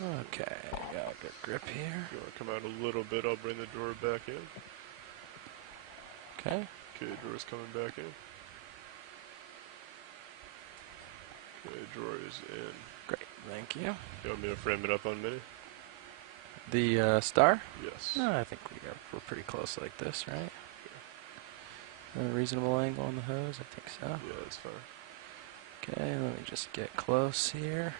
Okay, got a good grip here. If you want to come out a little bit, I'll bring the door back in. Okay. Okay, door's coming back in. Okay, drawer is in. Great, thank you. You want me to frame it up on Mini? The star? Yes. No, I think we're pretty close like this, right? A reasonable angle on the hose? I think so. Yeah, that's fine. Okay, let me just get close here.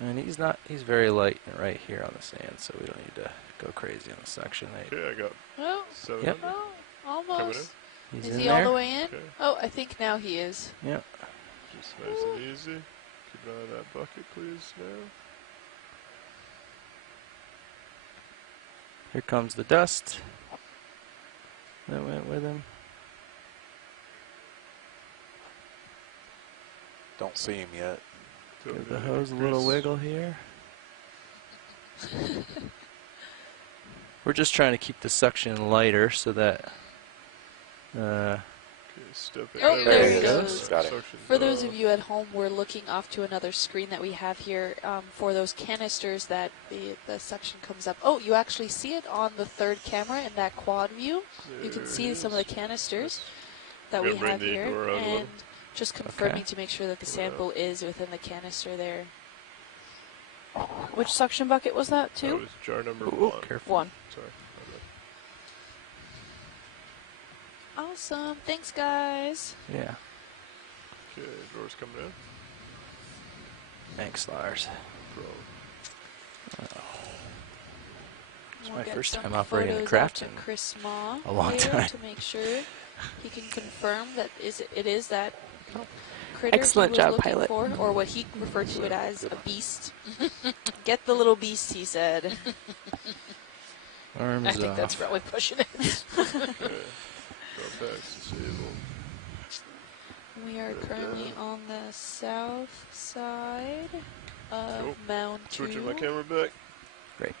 And he's very light right here on the sand, so we don't need to go crazy on the suction. Okay, I got Oh, 700. Yep. oh, almost. He's Is in he there. all the way in? Okay. Oh, I think now he is. Yep. Just nice and easy. Keep an eye on that bucket, please, now. Here comes the dust that went with him. Don't see him yet. Give the hose a little wiggle here. We're just trying to keep the suction lighter so that Okay, step it. Oh, there he goes. goes. Got it. For those of you at home, we're looking off to another screen that we have here for those canisters that the suction comes up. Oh, you actually see it on the third camera in that quad view. You can see some of the canisters that we have here. And just confirming to make sure that the sample is within the canister there. Which suction bucket was that, That two? was jar number Ooh, 1. careful. One. Sorry. Awesome. Thanks, guys. Yeah. Okay, door's coming in. Thanks, Lars. Bro. It's We'll my get first some time operating a photos craft out to in Chris Ma a long here time. to make sure he can confirm that it is that critter Excellent he was job, looking pilot. for, or what he referred to it as, a beast. Get the little beast, he said. Arms I think off. that's probably pushing it. Okay. Dropback's disabled. We are currently on the south side of Mound 2. Switching my camera back. Great.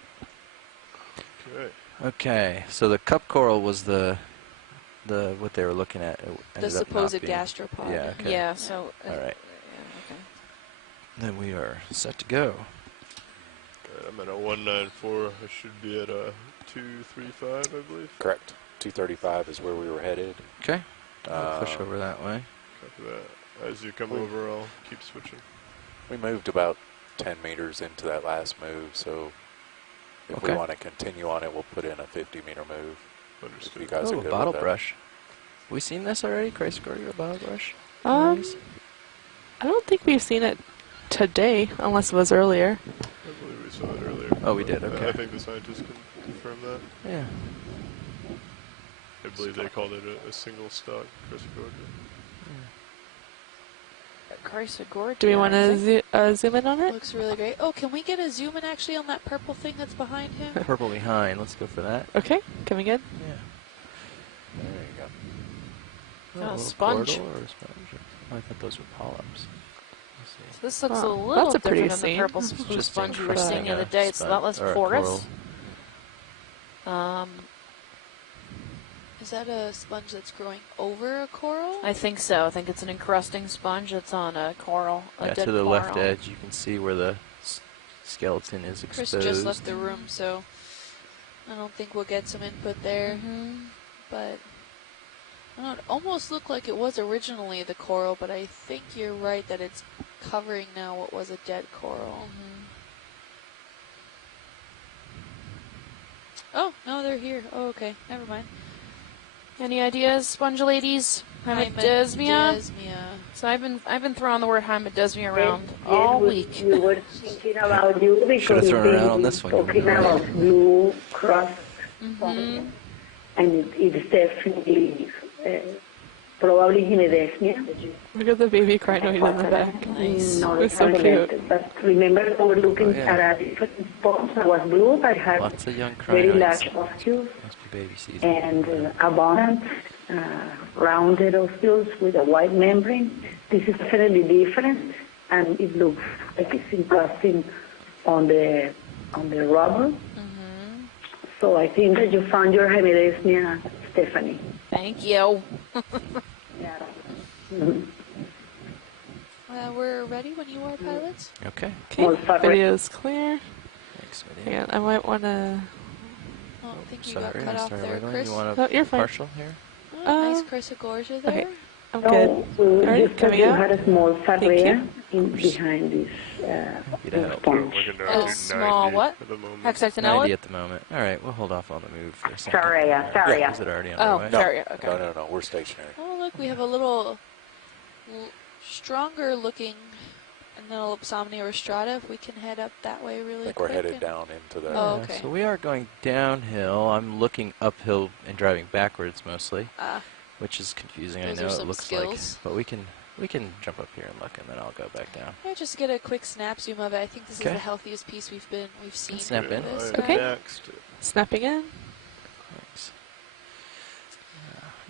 Okay. Okay, so the cup coral was the what they were looking at. It The ended up supposed not being- gastropod. Yeah. Okay. Yeah, so. All right. Yeah, okay. Then we are set to go. Alright, I'm at a 194. I should be at a 235, I believe. Correct. 235 is where we were headed. Okay. I'll push over that way. Copy that. As you come over, I'll keep switching. We moved about 10 meters into that last move, so if we want to continue on it, we'll put in a 50-meter move. Understood. You guys are Oh, a good bottle with that. brush. We seen this already? Crazy Gordy, a bottle brush? I don't think we've seen it today, unless it was earlier. I believe we saw it earlier. Oh, we did, okay. I think the scientists can confirm that. Yeah. I believe they called it a single stock Crescigorgia. Do we want to zoom in on it? Looks really great. Oh, can we get a zoom in actually on that purple thing that's behind him? Purple behind. Let's go for that. Okay, coming in. Yeah. There you go. Oh, a little sponge. corridor or a sponge. Oh, I thought those were polyps. Let's see. This looks a little little that's a pretty different than scene. the purple Just sponge we were seeing encrusting the other a day. It's a lot less or a porous. coral. Is that a sponge that's growing over a coral? I think so. I think it's an encrusting sponge that's on a coral. Yeah, to the left edge, you can see where the skeleton is exposed. Chris just left the room, so I don't think we'll get some input there. But I don't know, it almost looked like it was originally the coral, but I think you're right that it's covering now what was a dead coral. Oh, no, they're here. Oh, okay. Never mind. Any ideas, sponge ladies? Hymidesmia. So I've been throwing the word hymidesmia around all week. We were thinking about you because Should have thrown it around on this one. talking about blue cross, and it's definitely probably hymidesmia. Look at the baby cry noise in the back. Nice. Not It was so related, cute. but remember we were looking Oh, yeah. at a different spot that was blue but had Lots of young very crinoids. large ovules Must be baby season. and abundant rounded ovules with a white membrane. This is definitely different, and it looks like it's encrusting on the rubber. So I think that you found your hemidesmia, Stephanie. Thank you. Yeah. We're ready when you are, pilots. Okay. Small Okay, fat video's clear. Thanks, Hang video. on, I might want to... Oh, I think you Sorry, got I cut off started there, wiggling. Chris. You want No, a you're fine. partial here? Oh, nice Um, Chrysogorgia okay. there. I'm No, good. Alright, just that coming you out. had a small fat Thank you. area behind this Happy to help. We're sponge. going down Oh, to 90 small what? at the moment. Hexactinella? 90 at the moment. All right, we'll hold off on the move for a second. Sorry. Is it already Oh, underway? No, sorry, okay. no, we're stationary. Oh, look, we have a little stronger looking Anelopsomnia rostrata. If we can head up that way really I think quick. we're headed and- down into the... Oh, okay. So we are going downhill. I'm looking uphill and driving backwards mostly, which is confusing. Those I are know it some looks skills. like, but we can jump up here and look, and then I'll go back down. Yeah, just get a quick snap zoom of it. I think this is Okay. the healthiest piece we've seen. Snap in. This I Okay. maxed it. Snapping in. Thanks.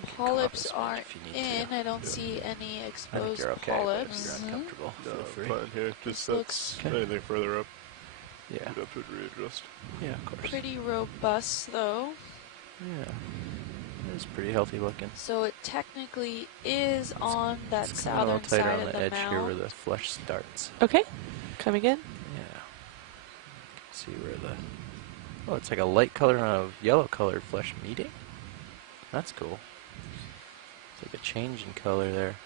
You can come up Polyps this way aren't if you need in. to. I don't see any I think exposed you're okay, but polyps. if you're uncomfortable, No, feel I'm free. fine here. Just This that's looks- Okay. anything further up. Yeah, You'd have to readjust. yeah, of course. Pretty robust though. Yeah, it's pretty healthy looking. So it technically is on that It's kind of a little southern tighter side on of the the edge here where mound. the flesh starts. Okay, coming in. Yeah. See where the... Oh, it's like a light color on a yellow colored flesh meeting? That's cool. It's like a change in color there.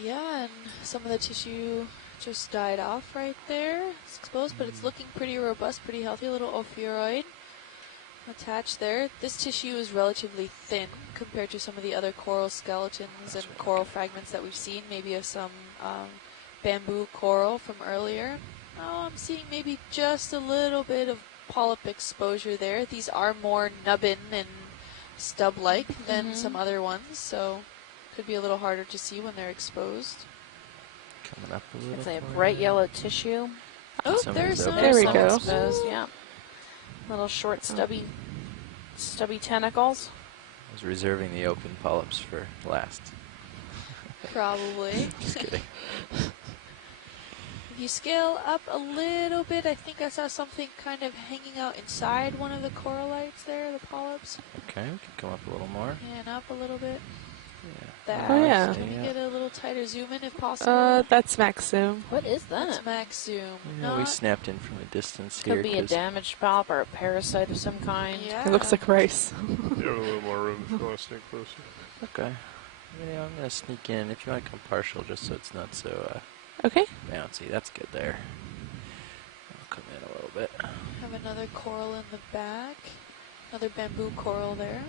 Yeah, and some of the tissue just died off right there. It's exposed, but it's looking pretty robust, pretty healthy. A little ophiuroid attached there. This tissue is relatively thin compared to some of the other coral skeletons and coral fragments that we've seen. Maybe of some bamboo coral from earlier. Oh, I'm seeing maybe just a little bit of polyp exposure there. These are more nubbin and stub-like than some other ones, so could be a little harder to see when they're exposed. Coming up a little. It's a for bright you. yellow tissue. Oh, Some of there's these some. open. There we some go. exposed. Yeah. Little short, stubby tentacles. I was reserving the open polyps for last. Probably. Just kidding. If you scale up a little bit, I think I saw something kind of hanging out inside one of the corallites there, the polyps. Okay, we can come up a little more. And up a little bit. Yeah. That. Oh, yeah. Can we get a little tighter zoom in if possible? That's max zoom. What is That's that? max zoom. Yeah, we Not- snapped in from a distance here. Could be a 'cause- damaged polyp or a parasite of some kind. Yeah. It looks like rice. You have a little more room if you want to sneak closer. Okay. Yeah, I'm gonna sneak in. If you want to come partial, just so it's not so Okay. bouncy. That's good there. I'll come in a little bit. Have another coral in the back. Another bamboo coral there.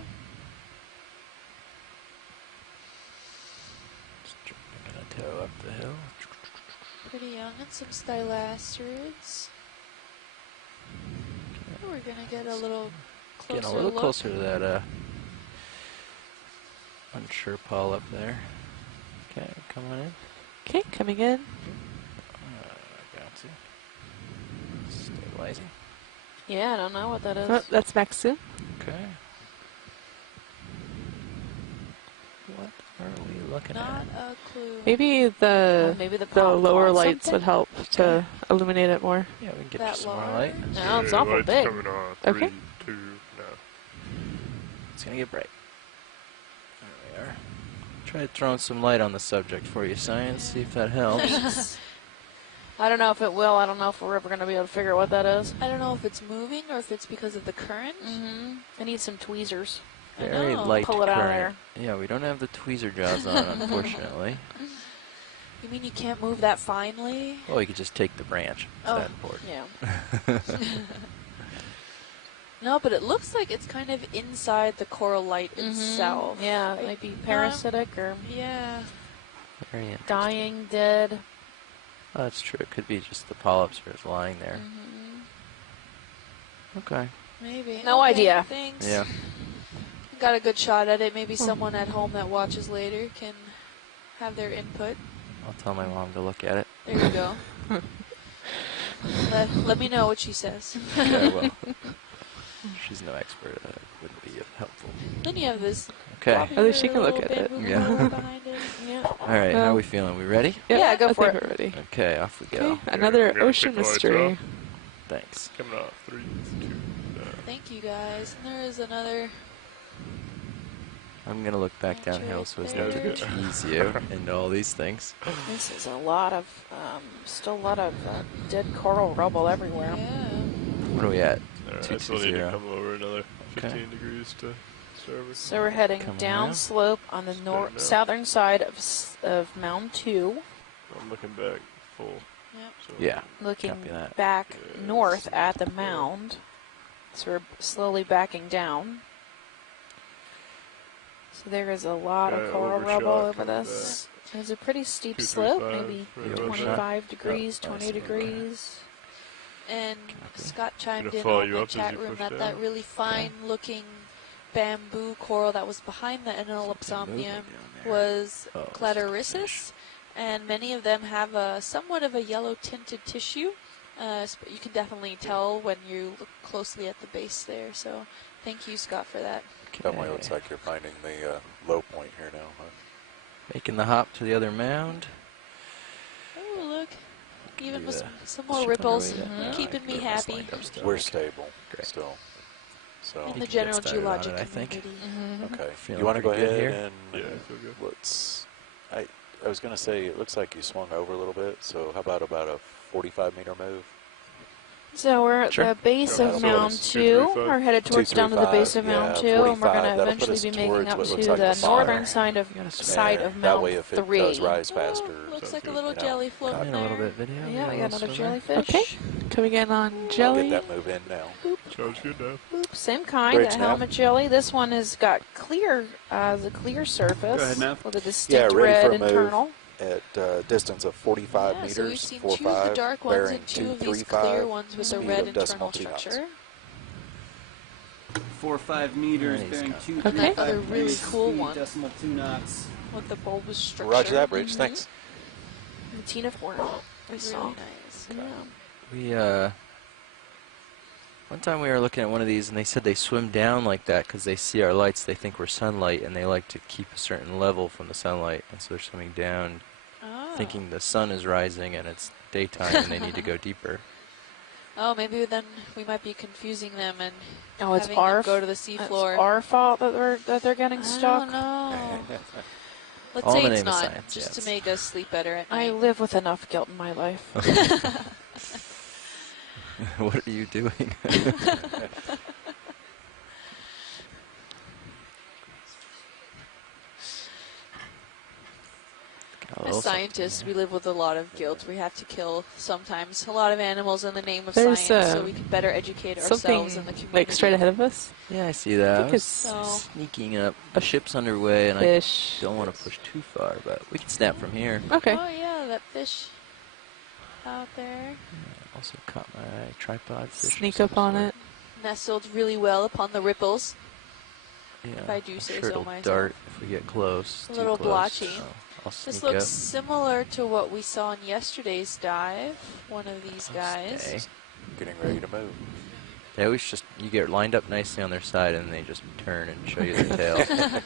Just bringing a toe up the hill. Pretty young and some stylasterids. Okay, we're gonna get a little closer Getting a little look. closer to that unsure polyp there. Okay, come on in. Okay, coming in. Bouncy. Stabilizing. Yeah, I don't know what that is. Uh, Oh, that's max zoom. Okay. What are we looking Not at? a clue. Maybe the maybe the lower polyp lights something? would help to illuminate it more. Yeah, we can get That you some more large? light. No, it's Yeah, awful light's big. coming on. Okay. 3, 2, no. It's gonna get bright. There we are. Try throwing some light on the subject for you, science. See if that helps. I don't know if it will. I don't know if we're ever going to be able to figure out what that is. I don't know if it's moving or if it's because of the current. Mm-hmm. I need some tweezers. I Very know. light Pull it out of current. Yeah, we don't have the tweezer jaws on, unfortunately. You mean you can't move that finely? Well, you could just take the branch. It's Oh. that important. Yeah. No, but it looks like it's kind of inside the coral light Mm-hmm. itself. Yeah, it might be parasitic or Yeah. Very interesting. dying, dead. Oh, that's true. It could be just the polyps are just lying there. Okay. Maybe. No Okay, idea. Thanks. Yeah. Got a good shot at it. Maybe someone at home that watches later can have their input. I'll tell my mom to look at it. There you go. let me know what she says. Okay, well. She's no expert. That wouldn't be helpful. Then you have this. Okay. floppy At least she little can look at it. bamboo Yeah. coral behind it. Yeah. All right. How are we feeling? We ready? Yeah, go I for think it. we're ready. Okay. Off we go. Okay, another I'm gonna ocean take the lights mystery. off. Thanks. Coming off. 3, 2, no. Thank you guys. And there is another I'm gonna look back downhill so as not to tease you into all these things. This is a lot of, still a lot of dead coral rubble everywhere. Yeah. What are we at? Alright, I still need to 220. come over another 15 Okay. degrees to starboard. So we're heading Come down around. slope on the Starting out. southern side of Mound 2, I'm looking back full. Yep. So Yeah. looking Copy that. back Yeah, north it's- at the mound. So we're slowly backing down. So there is a lot of coral overshot rubble over coming this. It's a pretty steep 235, slope, maybe right above 25 that. degrees, Oh, I 20 see. degrees. And Scott chimed Gonna in follow on you the up as chat you room push that down? that really fine-looking bamboo coral that was behind the Enolopsomnium was Oh, Cladoricis, and many of them have a somewhat of a yellow-tinted tissue. But you can definitely tell when you look closely at the base there. So, thank you, Scott, for that. Definitely looks like you're finding the low point here now, huh? Making the hop to the other mound. Oh, look. Even Do with the some more ship ripples, underway yet? No, I keeping can me get my happy. slide up still. We're Okay. stable Great. still. So, In You the can get general started on geologic it, I think. community. okay. Feeling You want to go pretty good ahead here? and Yeah, I feel good. let's. I was going to say it looks like you swung over a little bit. So how about a 45-meter move? So we're at Sure. the base Yeah, of so Mound it's 2. 235. We're headed towards down to the base of 235, Mound 2, yeah, and we're going 45, to that'll put eventually us be making towards up what to looks like the the bottom. northern side of There. Mound That way, if it 3. does rise faster, Looks Sounds like a good. little You know, jelly floating Come in a little there. bit, video. Yeah, we got another jellyfish. Okay, coming in on I'll jelly. get that move in now. Sounds good now. Oop, same kind, Great a snap. helmet jelly. This one has got clear, the clear surface Go ahead, Nav. with a distinct Yeah, ready red for a move. internal. At distance of 45 Yeah, meters, so we've seen 4, two of the 5, dark ones bearing and two of these 235, clear ones with a speed red of decimal internal 2 knots. structure. 4 or 5 meters, Nice. bearing 2, Okay. 3, Another 5 really degrees, cool speed one. decimal 2 knots. With the bulbous structure. Roger that, Bridge. Thanks. The Tina Ford we saw. Really nice. Yeah. We, one time we were looking at one of these and they said they swim down like that because they see our lights, they think we're sunlight, and they like to keep a certain level from the sunlight, and so they're swimming down Oh. thinking the sun is rising and it's daytime and they need to go deeper. Oh, maybe then we might be confusing them and Oh, it's having our them go to the seafloor. It's our fault that they're getting I stuck. don't know. Let's All say in the it's name of not, science, just yes. to make us sleep better at I night. live with enough guilt in my life. What are you doing? As scientists, we live with a lot of guilt. We have to kill sometimes a lot of animals in the name of There's, science so we can better educate Something ourselves and the community. like straight ahead of us. Yeah, I see that. I think was it's sneaking up. A ship's underway and Fish. I don't want to push too far, but we can snap from here. Okay. Oh yeah, that fish out there. Also caught my tripod fish. of Sneak some up on sort. it. Nestled really well upon the ripples. Yeah, If I do I'm say sure so it'll myself. dart if we get close. A too little close, blotchy. so I'll sneak This looks up. similar to what we saw in yesterday's dive. One of these guys. Stay. Getting ready to move. They always just, you get lined up nicely on their side and they just turn and show you their tail.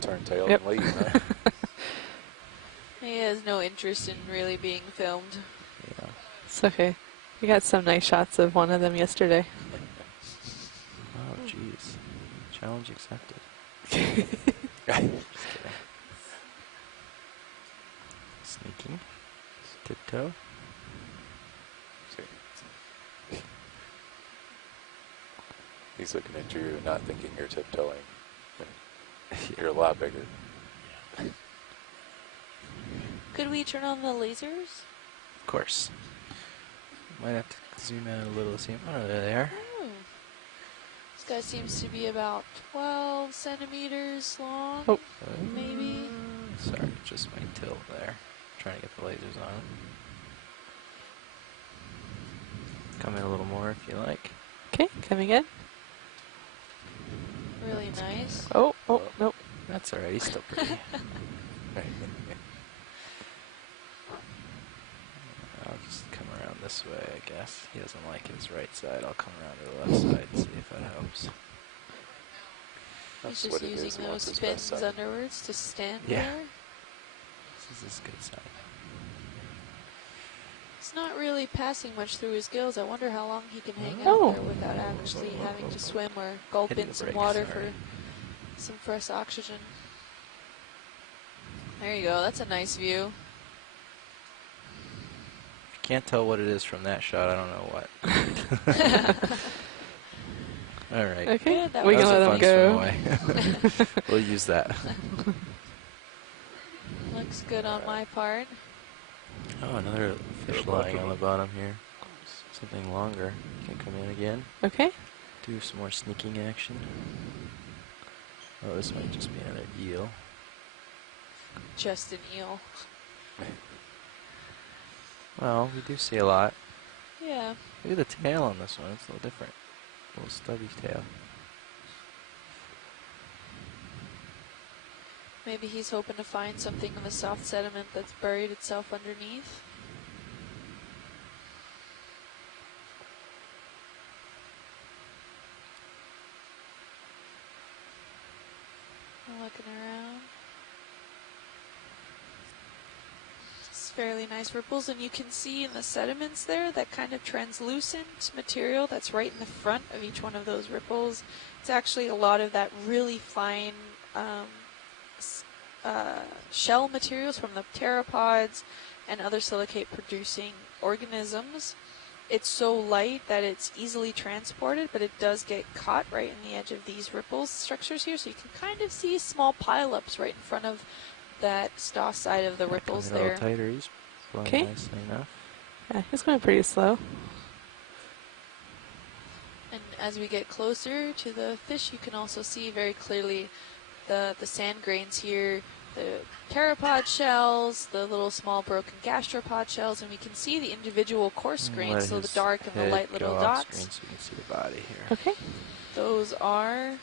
Turn tail Yep. and leave, huh? He has no interest in really being filmed. Yeah. It's okay. We got some nice shots of one of them yesterday. Oh, jeez. Challenge accepted. Just kidding. Sneaking. Tiptoe. He's looking at you, not thinking you're tiptoeing. You're a lot bigger. Could we turn on the lasers? Of course. Might have to zoom out a little to see him. Oh, there they are. Oh. This guy seems to be about 12 centimeters long, Oh. maybe. Sorry, just my tilt there. Trying to get the lasers on it. Come in a little more if you like. Okay, coming in. Really nice. Oh, nope. That's alright, he's still pretty. I'll just come around this way, I guess. He doesn't like his right side. I'll come around to the left side and see if that helps. He's That's just what it using is. He wants those his best fins side. underwards to stand Yeah. there. This is a good sign. It's not really passing much through his gills. I wonder how long he can hang Oh. out there without actually having to swim or gulp Hitting in the some brakes, water sorry. for some fresh oxygen. There you go. That's a nice view. Can't tell what it is from that shot. I don't know what. All right. Okay, Yeah, that we was can a let fun them go. We'll use that. Looks good on my part. Oh, another fish lying on the bottom here. Something longer. Can come in again. Okay. Do some more sneaking action. Oh, this might just be another eel. Just an eel. Well, we do see a lot. Yeah. Look at the tail on this one. It's a little different. A little stubby tail. Maybe he's hoping to find something in the soft sediment that's buried itself underneath. Looking around. It's fairly nice ripples, and you can see in the sediments there that kind of translucent material that's right in the front of each one of those ripples. It's actually a lot of that really fine shell materials from the pteropods and other silicate producing organisms. It's so light that it's easily transported, but it does get caught right in the edge of these ripples structures here, so you can kind of see small pileups right in front of that stoss side of the ripples A little there. tighter. He's flowing Okay. nicely enough. Yeah, he's going pretty slow. And as we get closer to the fish, you can also see very clearly the sand grains here, the pteropod shells, the little small broken gastropod shells, and we can see the individual coarse grains, so the dark and the light little dots. So you can see the body here. Okay. Those are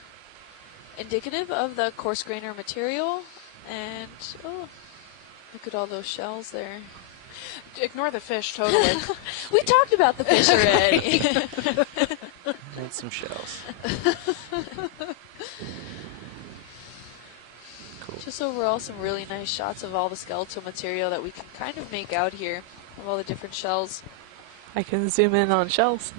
indicative of the coarse grainer material, and oh, look at all those shells there. Ignore the fish, totally. We talked about the fish already. And some shells. Cool. Just overall some really nice shots of all the skeletal material that we can kind of make out here, of all the different shells. I can zoom in on shells.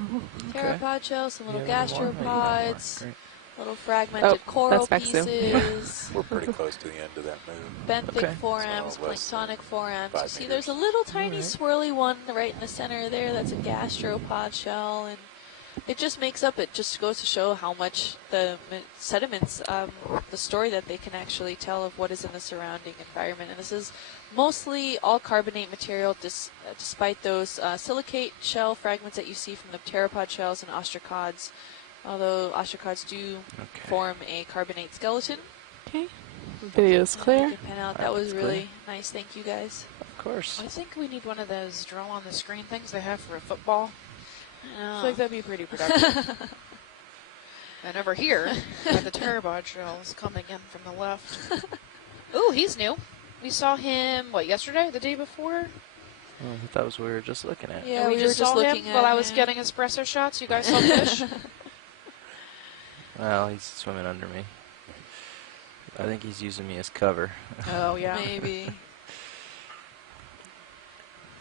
Pteropod shells, some little Yeah, one more. gastropods, Great. little fragmented coral that's back soon. pieces, We're pretty close to the end of that move. benthic Okay. forams, So less than planktonic forams. You 5 see there's a meters. little tiny Alright. swirly one right in the center there. That's a gastropod shell, and it just makes up, it just goes to show how much the sediments, the story that they can actually tell of what is in the surrounding environment. And this is mostly all carbonate material, despite those silicate shell fragments that you see from the pteropod shells and ostracods, although ostracods do form a carbonate skeleton. Okay. Video's And clear. you can pan out. That Alright, was that's really nice. Thank you, guys. Of course. I think we need one of those draw on the screen things they have for a football. I Oh. think that'd be pretty productive. And over here, the pteropod shells coming in from the left. Ooh, he's new. We saw him, what, yesterday? The day before? Oh, I thought that was what we were just looking at. Yeah, And we we were just just saw looking him at while I was him. getting espresso shots. You guys saw fish? Well, he's swimming under me. I think he's using me as cover. Oh, yeah. Maybe.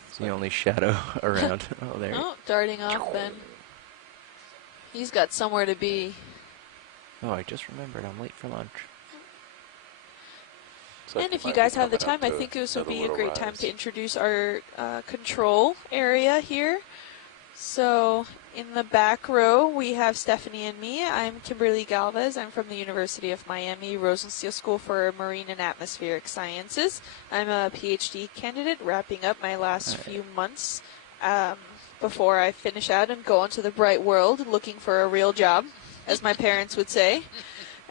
It's the only shadow around. Oh, there. Oh, darting off then. He's got somewhere to be. Oh, I just remembered. I'm late for lunch. Looks like And if might you be guys have the coming time, up I to think this would another be a little great time rise. to introduce our control area here. So in the back row, we have Stephanie and me. I'm Kimberly Galvez. I'm from the University of Miami Rosenstiel School for Marine and Atmospheric Sciences. I'm a PhD candidate, wrapping up my last few months before I finish out and go into the bright world looking for a real job, as my parents would say.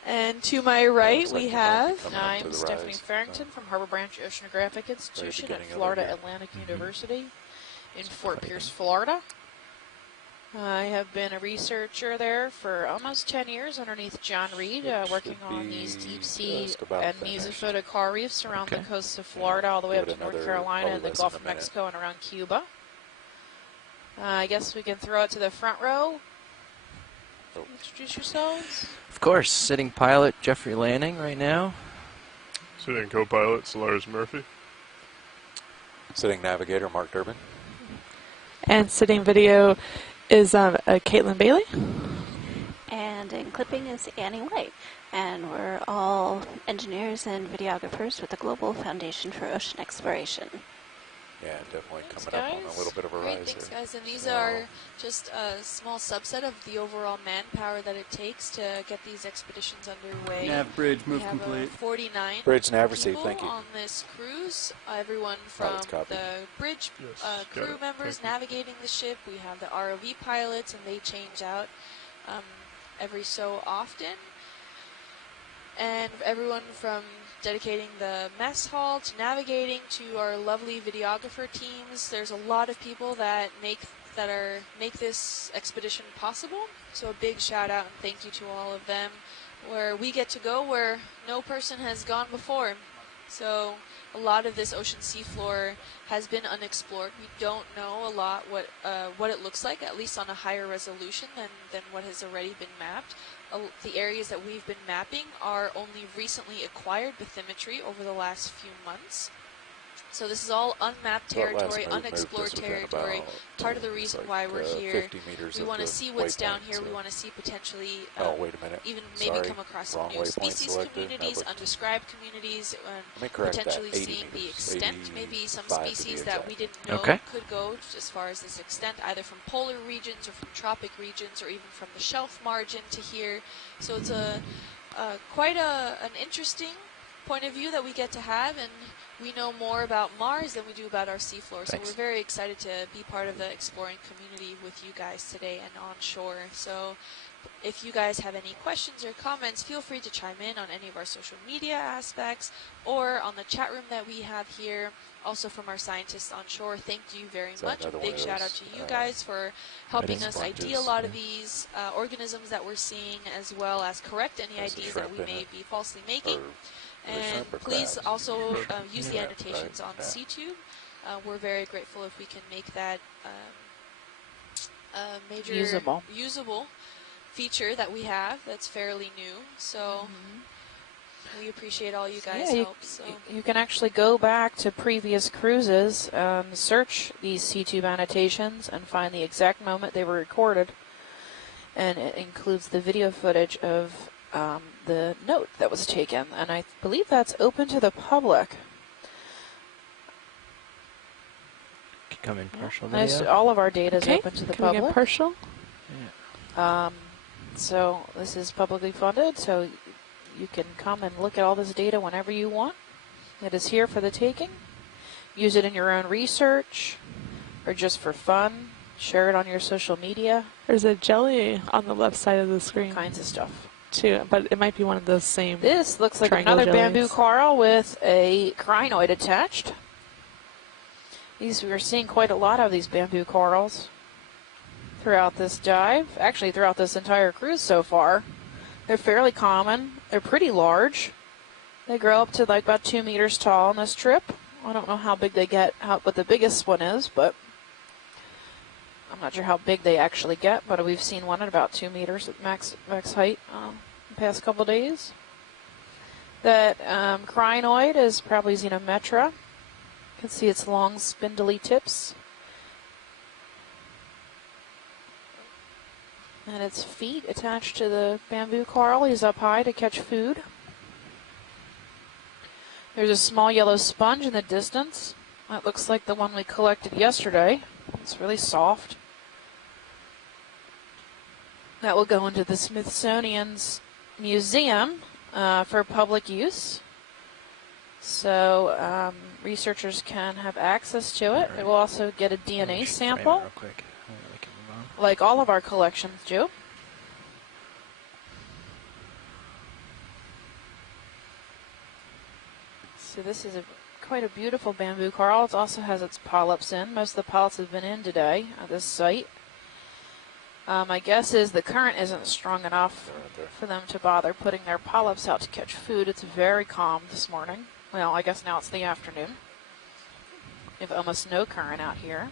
And to my right, Looks like we you might be have... coming up to I'm the Stephanie rise. Farrington from Harbor Branch Oceanographic Institution at beginning over Florida here. Atlantic University in Fort Pierce, Florida. I have been a researcher there for almost 10 years underneath John Reed, It working should on be these deep sea just about and finished. mesophotic coral reefs around the Okay. coasts of Florida, all the way Give up it to North another- Carolina probably and the less Gulf than of a minute. Mexico and around Cuba. I guess we can throw it to the front row. Oh. Introduce yourselves. Of course, sitting pilot Jeffrey Lanning right now. Sitting co-pilot Solaris Murphy. Sitting navigator Mark Durbin. And sitting video is Caitlin Bailey. And and in clipping is Annie White. And we're all engineers and videographers with the Global Foundation for Ocean Exploration. Yeah, definitely Thanks, coming up on guys. a little bit of a Great, rise thanks, there. guys. And these are just a small subset of the overall manpower that it takes to get these expeditions underway. Nav bridge, We move have complete. 49 Bridge nav received, people thank you. on this cruise. Everyone from it's copied. the bridge Yes, got crew it. members Thank you. navigating the ship. We have the ROV pilots, and they change out every so often. And everyone from dedicating the mess hall to navigating to our lovely videographer teams. There's a lot of people that make this expedition possible. So a big shout out and thank you to all of them. Where we get to go where no person has gone before. So a lot of this ocean seafloor has been unexplored. We don't know a lot what it looks like, at least on a higher resolution than what has already been mapped. The areas that we've been mapping are only recently acquired bathymetry over the last few months. So this is all unmapped territory, unexplored territory. Part of the reason why we're here, we want to see what's down here. We want to see potentially wait a minute. even maybe come across some new species communities, undescribed communities, and potentially seeing the extent, maybe some species that we didn't know could go as far as this extent, either from polar regions or from tropic regions or even from the shelf margin to here. So it's quite an interesting point of view that we get to have, and we know more about Mars than we do about our seafloor. So we're very excited to be part of the exploring community with you guys today and on shore. So if you guys have any questions or comments, feel free to chime in on any of our social media aspects or on the chat room that we have here. Also from our scientists on shore, thank you very much. A big shout out to you guys for helping us ID a lot of these organisms that we're seeing, as well as correct any IDs that we may be falsely making. And please also use the annotations on C-Tube. We're very grateful if we can make that major usable feature that we have that's fairly new. So we appreciate all you guys' help. You can actually go back to previous cruises, search these C-Tube annotations, and find the exact moment they were recorded. And it includes the video footage of the note that was taken, and I believe that's open to the public. Can come in partial Nice. video. All of our data is open to the Can public. we get partial? Yeah. So this is publicly funded, so you can come and look at all this data whenever you want. It is here for the taking. Use it in your own research or just for fun. Share it on your social media. There's a jelly on the left side of the screen. All kinds of stuff. Too, but it might be one of those same. This looks like triangle another jellies. bamboo coral with a crinoid attached. We're seeing quite a lot of these bamboo corals throughout this dive. Actually, throughout this entire cruise so far. They're fairly common. They're pretty large. They grow up to like about 2 meters tall on this trip. I don't know how big they get, what the biggest one is, but I'm not sure how big they actually get, but we've seen one at about 2 meters at max height the past couple days. That crinoid is probably Xenometra. You can see its long spindly tips. And its feet attached to the bamboo coral. He's up high to catch food. There's a small yellow sponge in the distance. That looks like the one we collected yesterday. It's really soft. That will go into the Smithsonian's museum for public use. So researchers can have access to it. It will also get a DNA sample, Real quick. We can move on. like all of our collections do. So this is quite a beautiful bamboo coral. It also has its polyps in. Most of the polyps have been in today at this site. My guess is the current isn't strong enough for them to bother putting their polyps out to catch food. It's very calm this morning. Well, I guess now it's the afternoon. We have almost no current out here.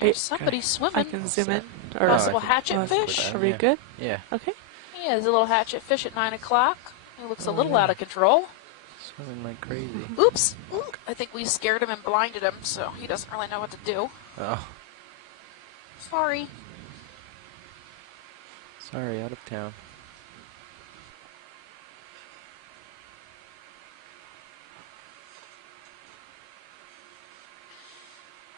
There's somebody swimming. I can zoom in. Or possible hatchet fish. Are we good? Yeah. Okay. Yeah, there's a little hatchet fish at 9 o'clock. It looks a little out of control. Swimming like crazy. Oops. I think we scared him and blinded him, so he doesn't really know what to do. Oh, Sorry. sorry, out of town.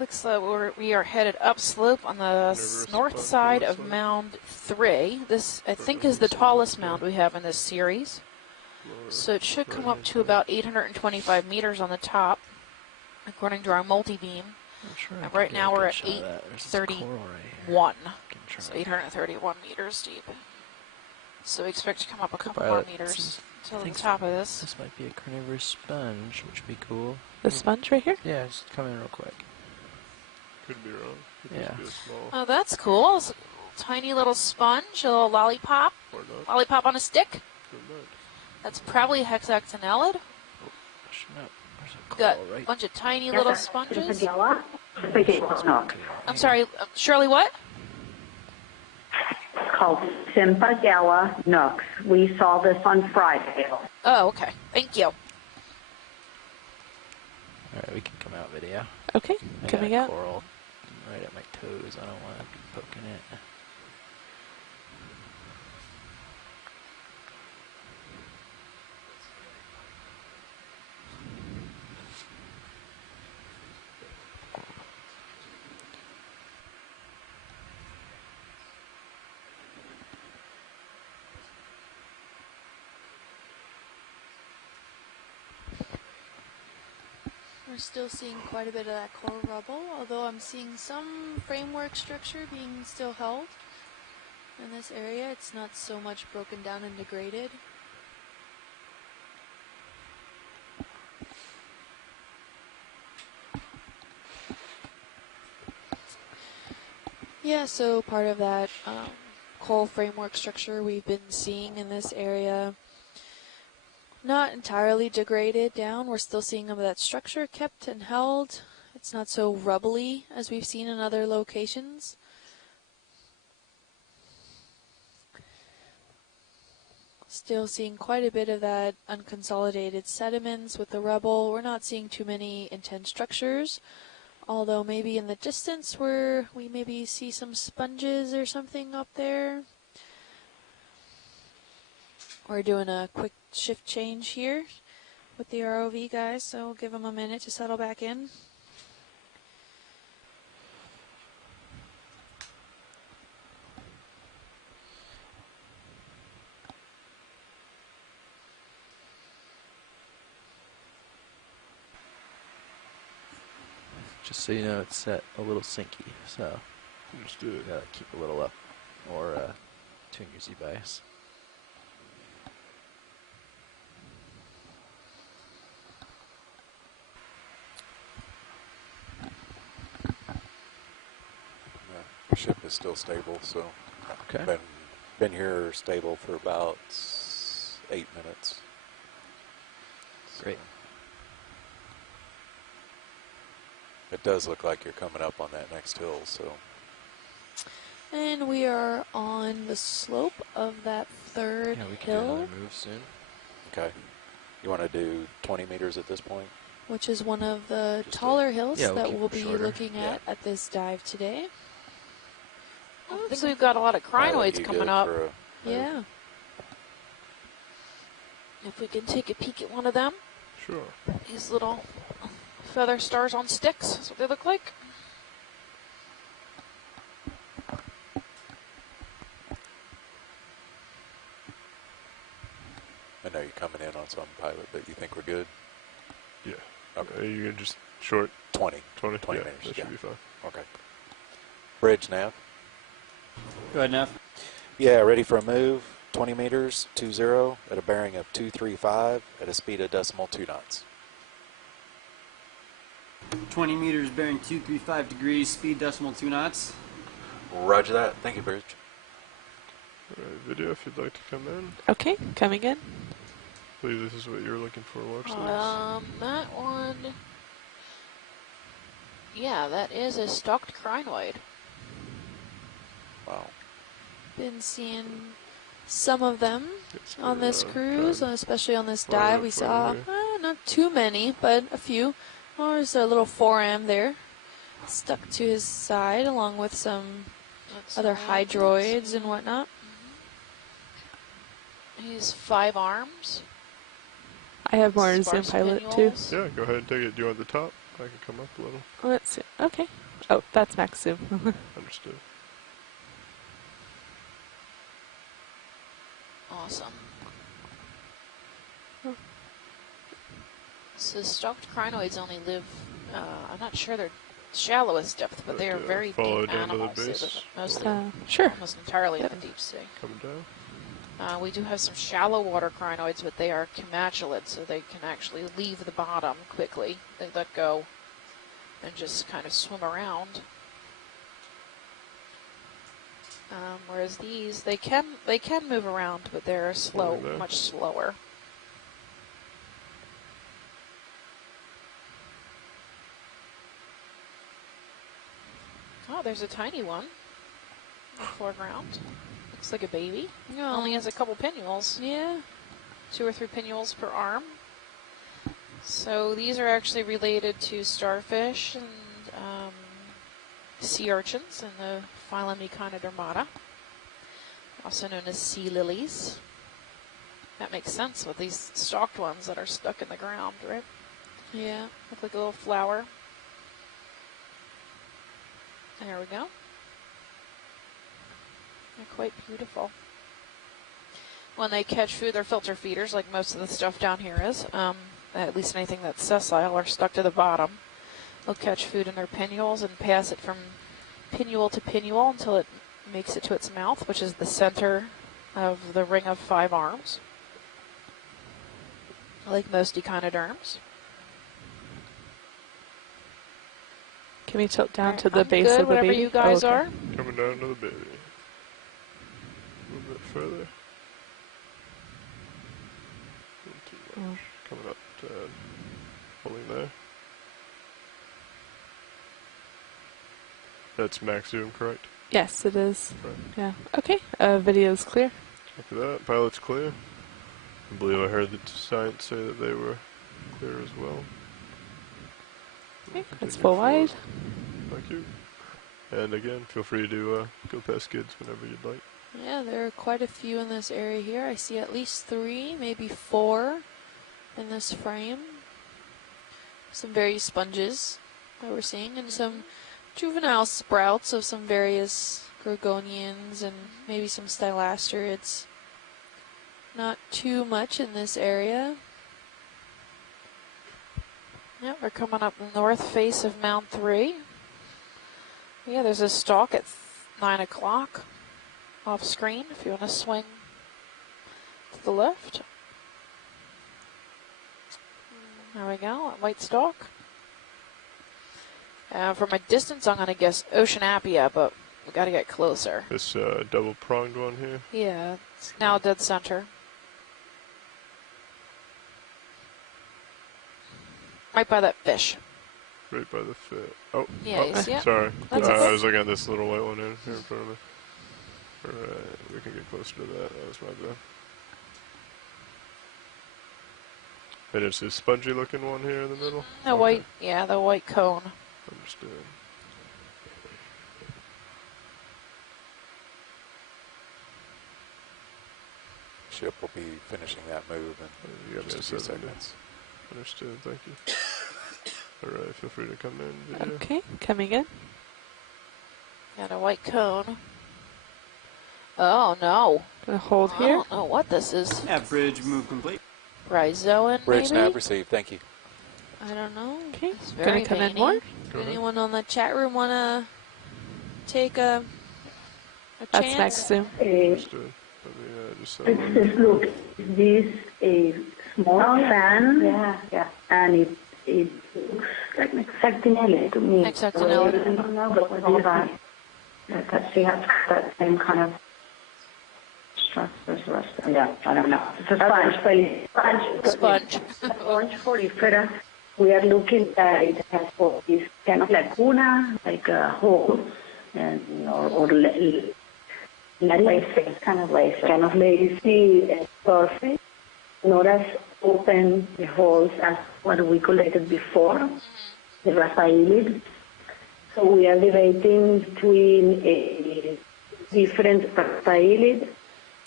Looks like we are headed upslope on the north side of Mound 3. This, I think, is the tallest mound we have in this series. So it should come up to about 825 meters on the top, according to our multi-beam. And right now we're at 831. So 831 meters deep. So we expect to come up a couple more meters to the top of this. This might be a carnivorous sponge, which would be cool. The sponge right here? Yeah, just come in real quick. Could be wrong. Could Yeah. just be a small. Oh, that's cool. It's a tiny little sponge, a little lollipop. Or not. Lollipop on a stick. Or not. That's probably hexactinellid. Pushing up. There's a Got coral, a right? bunch of tiny little sponges. No. I'm sorry, Shirley, what? It's called Sympagella nux. We saw this on Friday. Oh, okay. Thank you. Alright, we can come out video. Okay, I coming got a out. coral right at my toes. I don't want to be poking it. We're still seeing quite a bit of that coral rubble, although I'm seeing some framework structure being still held in this area. It's not so much broken down and degraded. Yeah, so part of that coral framework structure we've been seeing in this area, not entirely degraded down. We're still seeing some of that structure kept and held. It's not so rubbly as we've seen in other locations. Still seeing quite a bit of that unconsolidated sediments with the rubble. We're not seeing too many intense structures, although maybe in the distance where we maybe see some sponges or something up there. We're doing a quick shift change here with the ROV guys, so we'll give them a minute to settle back in. Just so you know, it's set a little sinky, so Just do it. you gotta keep a little up or tune your Z bias. The ship is still stable, so Okay. been here stable for about 8 minutes. Great. It does look like you're coming up on that next hill, so And we are on the slope of that third Yeah, we can do hill, another move soon. okay. You want to do 20 meters at this point? which is one of the Just a- taller hills Yeah, we'll that keep we'll it be shorter. looking Yeah. at this dive today. Looks like we've got a lot of Pilot, crinoids you coming good up. for a move? Yeah. If we can take a peek at one of them. Sure. These little feather stars on sticks. That's what they look like. I know you're coming in on some pilot, but you think we're good? Yeah. Okay. You can just short 20. 20? 20 yeah, meters, that yeah. should be fine. Okay. Bridge nav. Go ahead, Neff. Yeah, ready for a move. 20 meters, 20, at a bearing of 235, at a speed of decimal 2 knots. 20 meters bearing 235 degrees, speed decimal 2 knots. Roger that. Thank you, Bridge. Alright, video if you'd like to come in. Okay, coming in. I believe this is what you were looking for. Watch this. That one. Yeah, that is a stalked crinoid. Wow. Been seeing some of them It's on this around, cruise, try and especially on this fly dive. up We front saw here. not too many, but a few. Oh, there's a little foram there stuck to his side, along with some That's other all. hydroids and whatnot. He's 5 arms. I have more Zoom Sparse pilot too. pinnules. Yeah, go ahead and take it. Do you want the top? I can come up a little. Let's see. Okay. Oh, that's max zoom. Understood. Awesome. So stocked crinoids only live, I'm not sure their shallowest depth, but they are very follow deep down to the animals. They base. live mostly, Sure. almost entirely in the deep sea. Coming down. We do have some shallow water crinoids, but they are commatulate, so they can actually leave the bottom quickly. They let go and just kind of swim around. Whereas these, they can move around, but they're slow, much slower. Oh, there's a tiny one in the foreground. Looks like a baby. No. Only has a couple pinnules. Yeah. 2 or 3 pinnules per arm. So these are actually related to starfish and sea urchins in the phylum Echinodermata, also known as sea lilies. That makes sense with these stalked ones that are stuck in the ground, right? Yeah. Look like a little flower. There we go. They're quite beautiful. When they catch food, they're filter feeders, like most of the stuff down here is. At least anything that's sessile or stuck to the bottom. They'll catch food in their pinnules and pass it from pinnule to pinnule until it makes it to its mouth, which is the center of the ring of 5 arms, like most echinoderms. Can we tilt down to the I'm base good, of the whatever baby? you guys okay. are. Coming down to the baby. A little bit further. Not too much. Coming up to holding there. That's max zoom, correct? Yes, it is. Right. Yeah. Okay. Video's clear. Copy that. Pilot's clear. I believe I heard the science say that they were clear as well. Okay, that's Continue full forward. wide. Thank you. And again, feel free to go past skids whenever you'd like. Yeah, there are quite a few in this area here. I see at least 3, maybe 4 in this frame. Some various sponges that we're seeing, and some juvenile sprouts of some various gorgonians and maybe some stylasterids. Not too much in this area. Yep, we're coming up the north face of Mount 3. Yeah, there's a stalk at 9 o'clock off screen if you want to swing to the left. There we go, a white stalk. From a distance, I'm going to guess Oceanapia, but we got to get closer. This double-pronged one here. Yeah, it's now dead center. Right by that fish. Right by the fit. Oh, Yeah, you see it? sorry. That's I okay. was looking at this little white one here in front of me. Alright, we can get closer to that. That was my bad. And it's this spongy looking one here in the middle? The white, yeah, the white cone. Understood. Ship will be finishing that move You in got just a few seconds. Understood, thank you. Alright, feel free to come in, video. Okay, coming in. Got a white cone. Oh no. Gonna hold I here. don't know what this is. Yeah, bridge move complete. Rhizoan, Bridge maybe? nav received, thank you. I don't know. Okay, It's gonna very come in veiny. more. Go ahead. Anyone on the chat room want to take a That's chance? max zoom. Understood. Let me just It says, look, this a small fan, and it looks like an hexactinella to me. Hexactinella. I don't know, but what is that? That she has that same kind of structure. Yeah, I don't know. It's a sponge. Sponge. Orange forifera. We are looking at it has this kind of lacuna, like a hole, and or lacy, kind of lacy surface, not as open the holes as what we collected before, the Raphaelid. So we are debating between a different Raphaelid.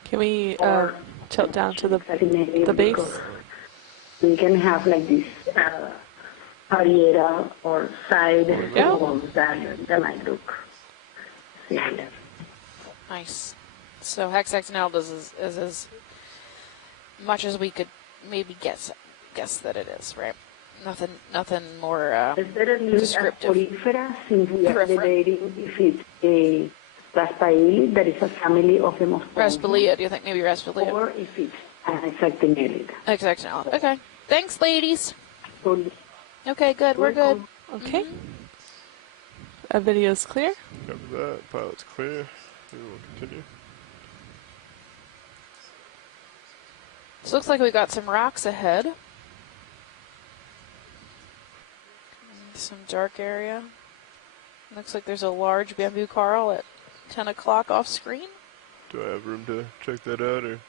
Can we or tilt down to the base? We can have like this parietal or side go. walls that might look similar. Nice. So hexagonal is as much as we could maybe guess that it is, right? Nothing more It's better leave as descriptive. porifera since we are Peripheral. debating if it's a Raspaili, that is a family of the most Raspalia, do you think maybe Raspalia? or if it's an hexactinellid. Hexagonal. Okay. Thanks, ladies. So Okay, good. We're good. Okay. Video's clear. Cover that. Pilot's clear. We will continue. So looks like we got some rocks ahead. Some dark area. Looks like there's a large bamboo coral at 10 o'clock off screen. Do I have room to check that out, or?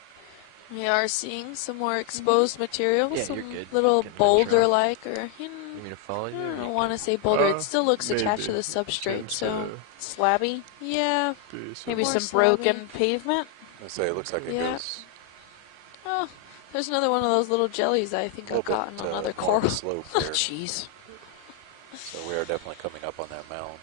We are seeing some more exposed material, Yeah, some you're good. little You can venture boulder-like, or You want me to follow you? I or you don't want to can- say boulder. It still looks attached to maybe. the substrate, Seems so to Slabby. yeah. be some- Maybe More some broken slabby. pavement. I say it looks like it Yeah. goes Oh, there's another one of those little jellies I think a I little caught in bit another more coral. slope Oh, there. jeez. So we are definitely coming up on that mound.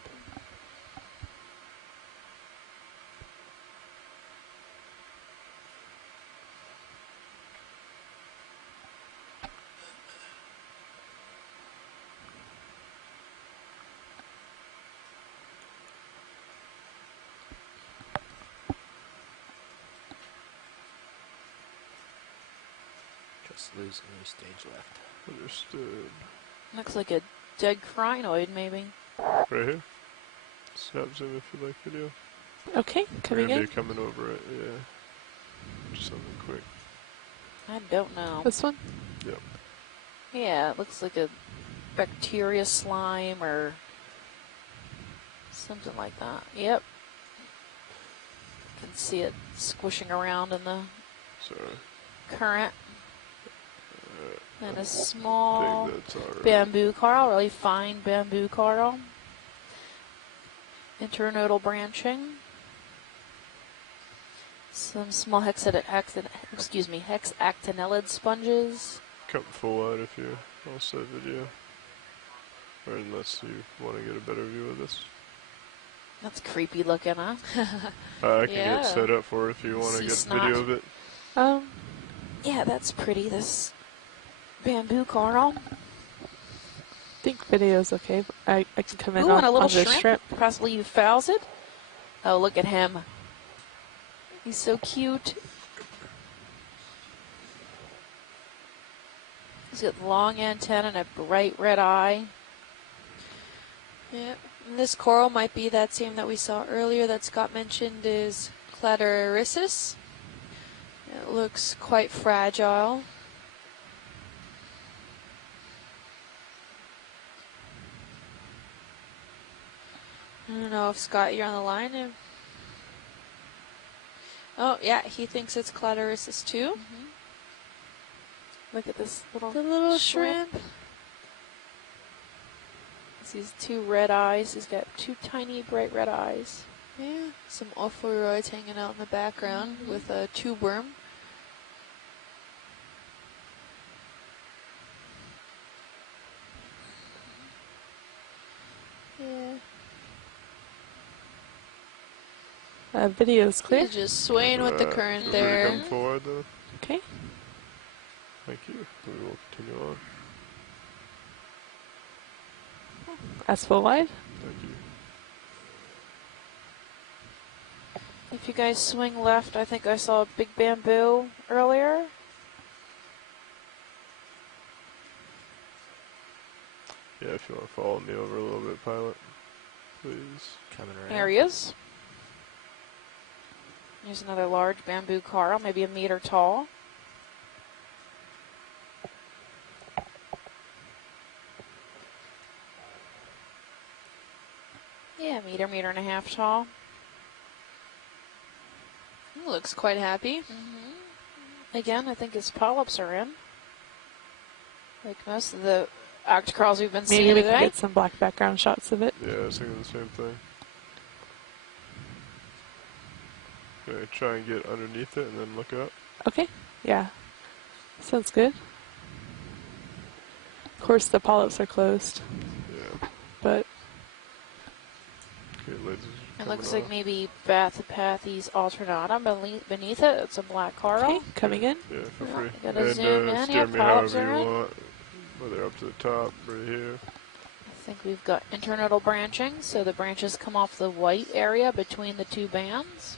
Just losing your stage left. Understood. Looks like a dead crinoid, maybe. Right here. Snap zoom if you like video. Okay, We're coming gonna in. be coming over it, yeah. Just something quick. I don't know. This one. Yep. Yeah, it looks like a bacteria slime or something like that. Yep. Can see it squishing around in the Sorry. current. And a small I think that's alright. bamboo coral, really fine bamboo coral. Internodal branching. Some small hexactinellid sponges. Come full out if you're all set video. Or unless you want to get a better view of this. That's creepy looking, huh? I can Yeah. get set up for it if you want to Sea get snot. video of it. Yeah, that's pretty, this bamboo coral. I think video's okay. But I can come in Ooh, and a little on this shrimp. Possibly you fouls it. Oh, look at him. He's so cute. He's got long antenna and a bright red eye. Yeah. And this coral might be that same that we saw earlier that Scott mentioned is Cladoricis. It looks quite fragile. I don't know if Scott, you're on the line. Oh, yeah, he thinks it's Cladoricis too. Look at this little The little shrimp. These two red eyes. He's got two tiny bright red eyes. Yeah, some ophioids hanging out in the background with a tube worm. Yeah. Video's clear. He's just swaying with the current Feel free to there. come forward though. Okay. Thank you. We will continue on. As full wide. Thank you. If you guys swing left, I think I saw a big bamboo earlier. Yeah, if you want to follow me over a little bit, pilot, please. Coming around. There he is. Here's another large bamboo coral, maybe 1 meter tall. Yeah, meter and a half tall. He looks quite happy. Again, I think his polyps are in. Like most of the octocorals we've been Maybe seeing we can today. get some black background shots of it. Yeah, I was thinking the same thing. Okay, try and get underneath it and then look up. Okay. Yeah. Sounds good. Of course, the polyps are closed, Yeah. but Okay, ledges It coming looks like off. maybe Bathypathes alternata beneath it. It's a black coral. okay, coming in. Yeah, feel Yeah, free. you gotta And zoom in. steer Yeah, me polyps however are you in. want. Whether up to the top, right here. I think we've got internodal branching, so the branches come off the white area between the two bands.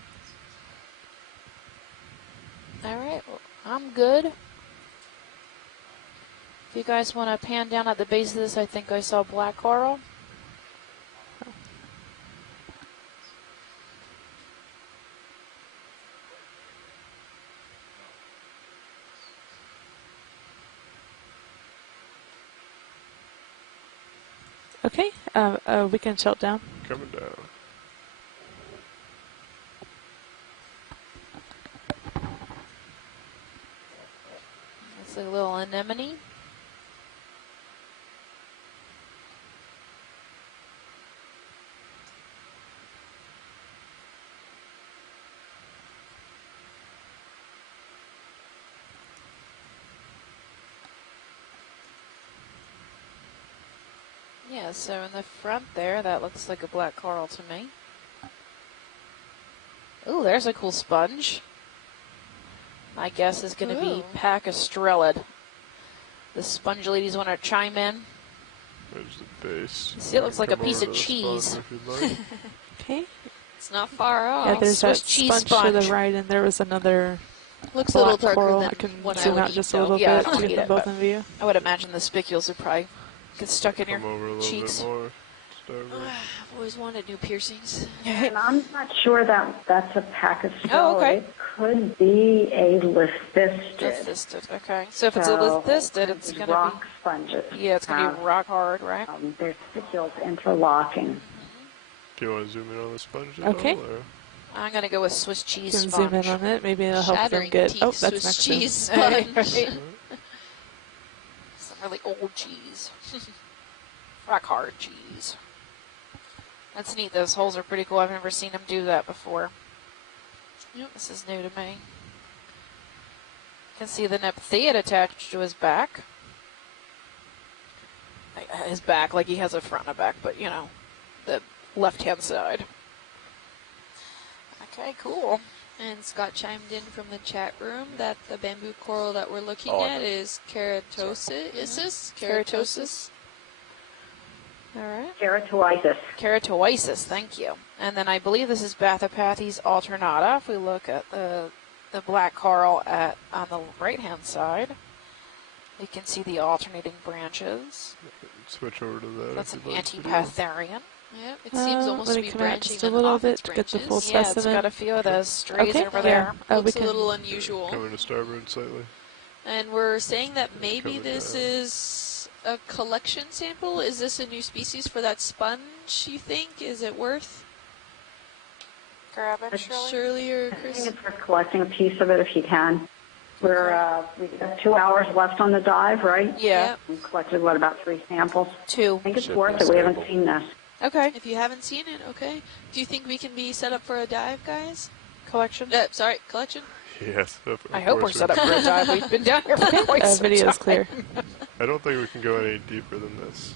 All right, well, I'm good. If you guys want to pan down at the base of this, I think I saw black coral. Okay, we can tilt down. Coming down. It's a little anemone. Yeah, so in the front there, that looks like a black coral to me. Ooh, there's a cool sponge. My guess is going to be Pacastrellid. The sponge ladies want to chime in. There's the base. See, it looks like a Come piece over of to the cheese. sponsor if you'd like. Okay. It's not far off. Yeah, there's that Swiss cheese sponge to the sponge. right, and there was another Looks a little black darker coral. than I can what I zoom would out eat, just a though. little Yeah, I bit don't to eat get it, them both but- in view. I would imagine the spicules would probably get stuck in your Come over a little cheeks. bit more. Starboard. I've always wanted new piercings. And I'm not sure that that's a Pacastrellid. Oh, okay. It could be a lithistid. Lithistid, okay. So if it's a So, lithistid, it's these going to rock sponges. be, yeah, it's going to have, be rock hard, right? Their spicules interlocking. Do you want to zoom in on the sponge at Okay. all? Or? I'm going to go with Swiss cheese You can sponge. zoom in on it. Maybe it'll help them Shattering get. teeth, Oh, that's Swiss next cheese to. sponge. Some really old cheese. Rock hard cheese. That's neat. Those holes are pretty cool. I've never seen him do that before. Yep. This is new to me. You can see the nepthiid attached to his back. His back, like he has a front and a back, but you know, the left-hand side. Okay, cool. And Scott chimed in from the chat room that the bamboo coral that we're looking Oh, at is keratosis. Is this Keratosis. All right. Keratoisis. Keratoisis, thank you. And then I believe this is Bathypathes alternata. If we look at the black coral on the right-hand side, you can see the alternating branches. Switch over to that. That's if an you'd like to do. antipatharian. Yeah, it seems almost let to me be come out branching just a on little off bit its to get the branches. full Yeah, it's specimen. got a few of those strays Okay, over yeah. there. We Looks a can. little unusual. Coming to starboard slightly. And we're saying that maybe coming this down. is a collection sample. Is this a new species for that sponge, you think? Is it worth Grab it, Shirley. Shirley or I think Chris? it's worth collecting a piece of it if you can. We've got 2 hours left on the dive, right? Yeah, We collected, about 3 samples? 2. I think it's Should worth be it. We haven't stable. seen this. Okay. If you haven't seen it, okay. Do you think we can be set up for a dive, guys? Collection. Sorry, collection? Yes. I hope we're set up for a dive. We've been down here for quite some Video's time. clear. I don't think we can go any deeper than this.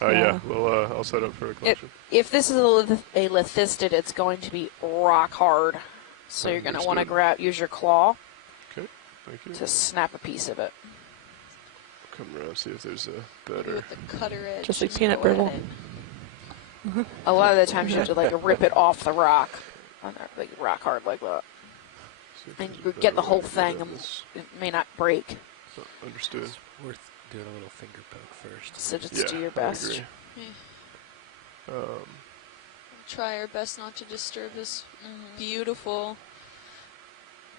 Yeah. Yeah, well, I'll set up for a collection. If this is a lithistid, it's going to be rock hard. So you're going to want to use your claw Okay, thank you. to snap a piece of it. Come around, see if there's a Maybe better. with the cutter edge. Just like peanut go at brittle. it. A lot of the times you have to like rip it off the rock, like rock hard like that, see if and there's a you better get the way whole to get thing, at and this. it may not break. Understood. It's worth doing a little finger poke first. So just Yeah, do your I best. agree. Try our best not to disturb this beautiful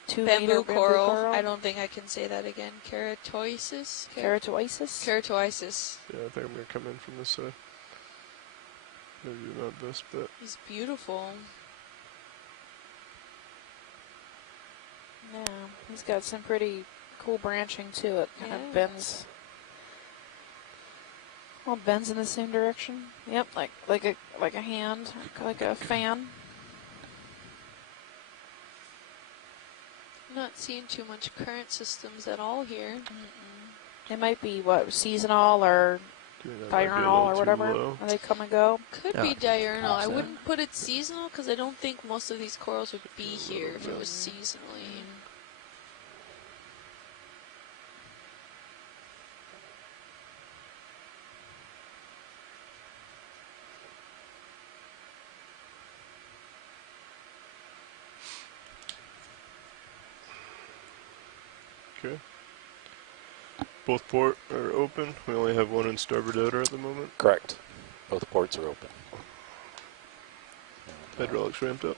2 bamboo meter coral. I don't think I can say that again. Keratosis? Keratoisis. Keratoisis. Yeah, I think I'm going to come in from this side. Maybe not this, but He's beautiful. Yeah, he's got some pretty cool branching to it. Kind Yeah. of bends. Well, bends in the same direction. Yep, like a hand, like a fan. Not seeing too much current systems at all here. They might be, what, seasonal or diurnal or whatever? Low. Are they come and go? Could be diurnal. I wouldn't put it seasonal because I don't think most of these corals would be here if it was seasonally. Okay. Both port are open. We only have one in starboard outer at the moment. Correct. Both ports are open. Hydraulics ramped up.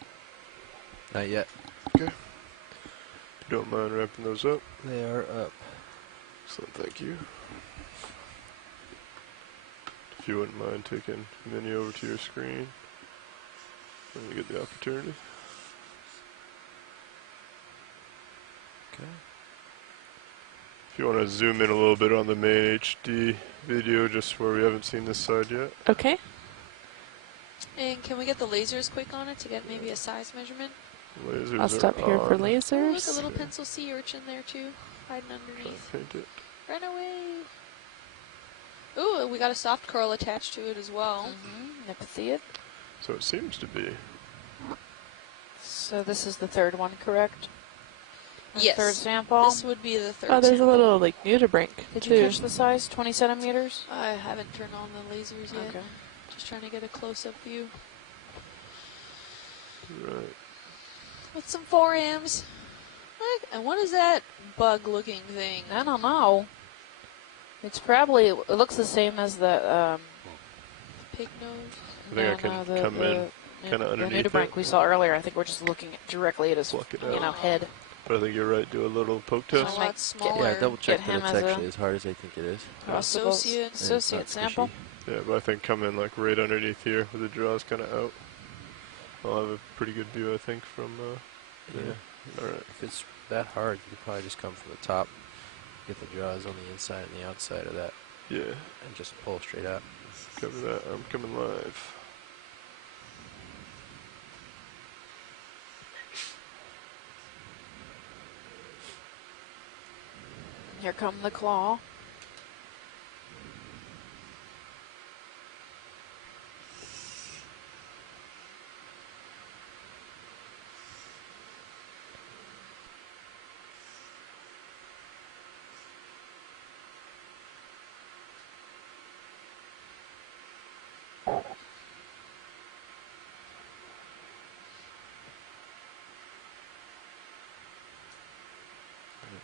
Not yet. Okay. If you don't mind ramping those up. They are up. Excellent, thank you. If you wouldn't mind taking Mini over to your screen when you get the opportunity. Okay. If you want to zoom in a little bit on the main HD video, just where we haven't seen this side yet. Okay. And can we get the lasers quick on it to get maybe a size measurement? Lasers I'll stop here for Oh, look, a lasers. little pencil sea urchin there too, hiding underneath. Paint it. Run away. Ooh, we got a soft coral attached to it as well. Nymphaeid. So it seems to be. So this is the third one, correct? The Yes. Third sample. This would be the third Oh, there's sample. a little like nudibranch Did too. you catch the size? 20 centimeters? I haven't turned on the lasers yet. Okay. Just trying to get a close-up view. Right. With some 4Ms. Look, and what is that bug-looking thing? I don't know. It's probably, it looks the same as the, Pig nose? I think I can come in kind of underneath the nudibranch it. we saw earlier. I think we're just looking directly at his, Pluck it you know, out. head. But I think you're right, do a little poke A test. lot smaller. Yeah, double check Get that him it's as a actually as hard as I think it is. Possible Associate. And it's associate not sample. squishy. Yeah, but I think come in like right underneath here with the jaws kind of out. I'll have a pretty good view, I think, from there. Yeah. Alright. If it's that hard, you could probably just come from the top, get the jaws on the inside and the outside of that, Yeah, and just pull straight out. cover that. I'm coming live. Here come the claw.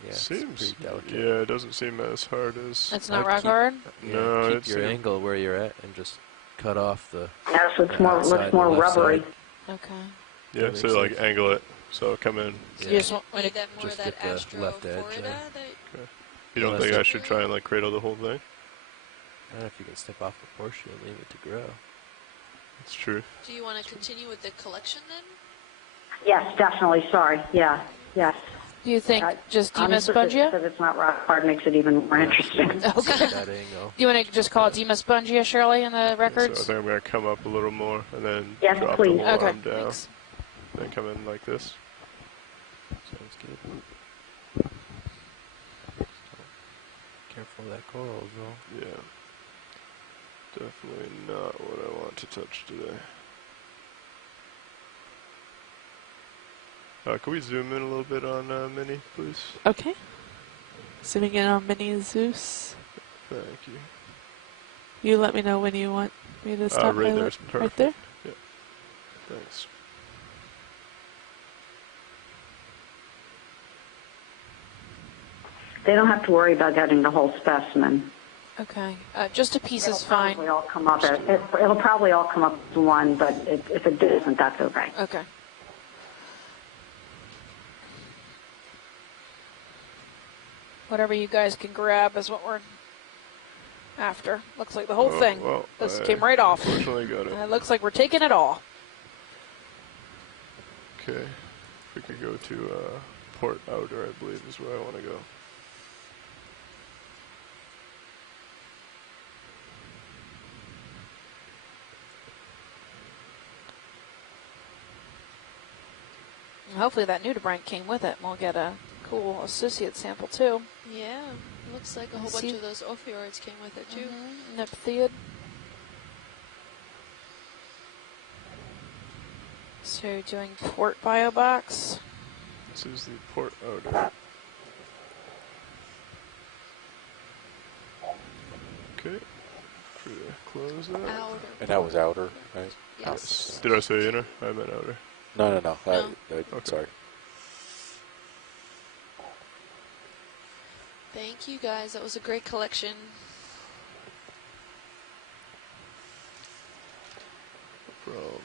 Yeah, it's Seems, pretty delicate. yeah, it doesn't seem as hard as. It's not I'd rock keep- hard? Yeah, No, keep it's your angle where you're at and just cut off the Yeah, so it's more, outside, looks more the left rubbery. side. Okay. Yeah, That so makes like sense. angle it. So come in. So Yeah. you just want me Need to, that more just of that get the left edge Astrophorida there. that You don't Unless think I it- should try and like cradle the whole thing? I don't know if you can step off a portion and leave it to grow. It's true. Do you want to continue with the collection then? Yes, definitely, sorry, yeah, yes. do you think just Honestly, Demaspongia? if it's not rock hard, makes it even more interesting. Okay. That angle. Do you want to just call it Demaspongia, Shirley, in the So I records? think I'm gonna come up a little more and then Yes, drop please. the whole Okay, arm down. thanks. Then come in like this. Sounds good. Careful of that coral as well. Yeah. Definitely not what I want to touch today. Can we zoom in a little bit on Mini, please? Okay. Zooming in on Mini Zeus. Thank you. You let me know when you want me to stop. Right my there's Right perfect. there? Yeah. Thanks. They don't have to worry about getting the whole specimen. Okay. Just a piece is It'll fine. probably all come up it'll probably all come up as one, but if it doesn't, that's okay. Okay. Whatever you guys can grab is what we're after. Looks like the whole thing. Well, This I came right off. Unfortunately got it. And it looks like we're taking it all. Okay. If we could go to port outer, I believe is where I want to go. And hopefully that nudibranch came with it, and we'll get a cool associate sample too. Yeah. Looks like a whole bunch of those ophiurids came with it too. Nephthiid. So doing port biobox. This is the port outer. Okay. Free to close that. Outer. And that was outer, right? Yes. Did I say inner? I meant outer. No. No. Okay. Sorry. Thank you guys. That was a great collection. No problem.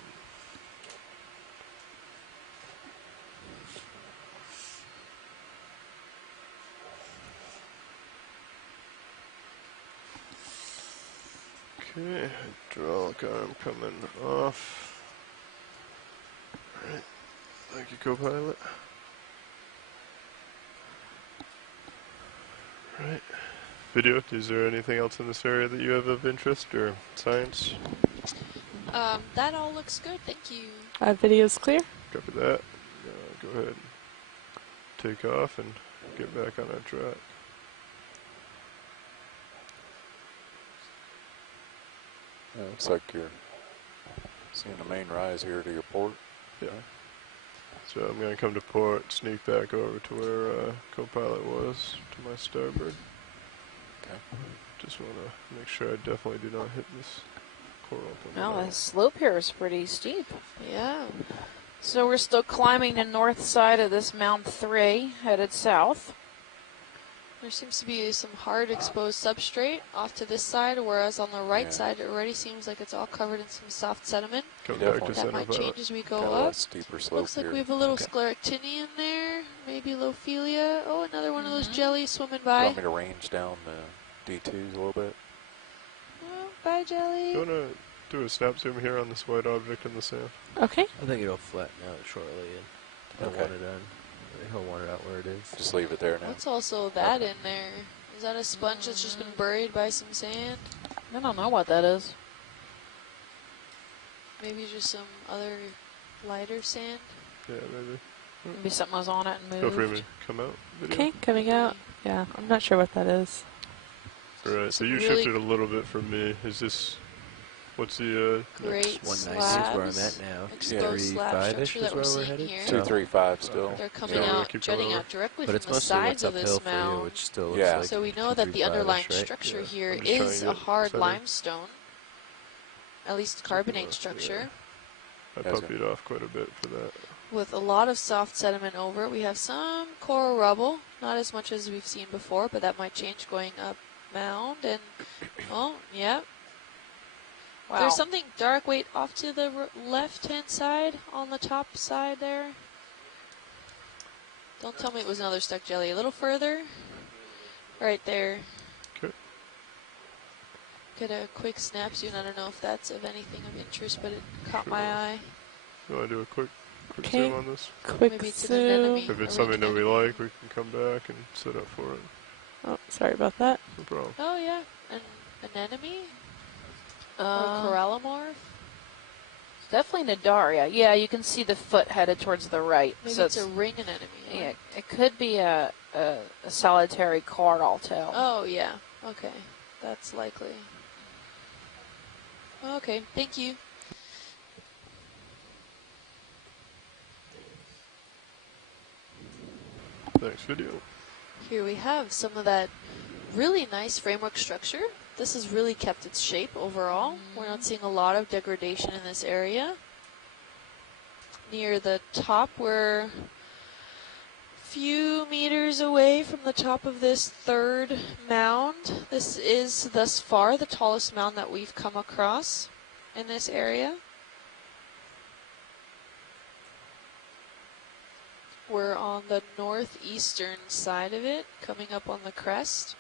Okay, hydraulic arm coming off. Alright, thank you, co-pilot. Right. Video, is there anything else in this area that you have of interest or science? That all looks good. Thank you. Video's clear. Copy that. Go ahead and take off and get back on our track. Looks like you're seeing the main rise here to your port. Yeah. So I'm going to come to port, sneak back over to where co-pilot was, to my starboard. Okay. Just want to make sure I definitely do not hit this coral. Well, the slope here is pretty steep. Yeah. So we're still climbing the north side of this Mount 3, headed south. There seems to be some hard exposed substrate off to this side, whereas on the right side it already seems like it's all covered in some soft sediment. Come back to That center might pilot. change as we go Got a up. steeper slope Looks like here. we have a little scleractinian there, maybe Lophelia. Oh, another one of those jellies swimming by. Want me to range down the D2s a little bit? Oh, bye, jelly. You want to do a snap zoom here on this white object in the sand? Okay. I think it'll flatten out shortly, and he'll want it on. He'll want it out where it is. Just leave it there now. What's also that in there? Is that a sponge that's just been buried by some sand? I don't know what that is. Maybe just some other lighter sand? Yeah, maybe. Maybe something was on it and Feel free moved. to come out. Video. Okay, coming out. Yeah, I'm not sure what that is. Alright, so you really shifted a little bit from me. Is this, what's the, Great 190 is slabs. where I'm at now. Exposed slab 3.5-ish structure is that we're where we're seeing headed. here. 235 still. They're coming Yeah, we'll out, keep jutting going out directly But from it's the mostly what's sides of uphill this for you, mound. which still looks Yeah. like So we know that the 235-ish, underlying right? structure Yeah. here I'm just trying is to a get hard centered. limestone, at least carbonate structure, I How's puppied off quite a bit for that. with a lot of soft sediment over it. We have some coral rubble, not as much as we've seen before, but that might change going up mound. And, oh, yeah. Wow. There's something dark, wait, off to the left-hand side, on the top side there. Don't tell me it was another stuck jelly. A little further. Right there. Okay. Get a quick snap zoom. I don't know if that's of anything of interest, but it caught my eye. You want to do a quick Okay. zoom on this? Quick Maybe it's an zoom. anemone. If it's A something that we ring like, we can come back and set up for it. Oh, sorry about that. No problem. Oh, yeah. An anemone? Or Um, corallimorph? definitely Nidaria. Yeah, you can see the foot headed towards the right. Maybe so it's a ring anemone. Huh? yeah, it could be a solitary coral tail. Oh, yeah. Okay. That's likely. Okay. Thank you. Thanks, video. Here we have some of that really nice framework structure. This has really kept its shape overall. We're not seeing a lot of degradation in this area. Near the top, we're a few meters away from the top of this third mound. This is thus far the tallest mound that we've come across in this area. We're on the northeastern side of it, coming up on the crest.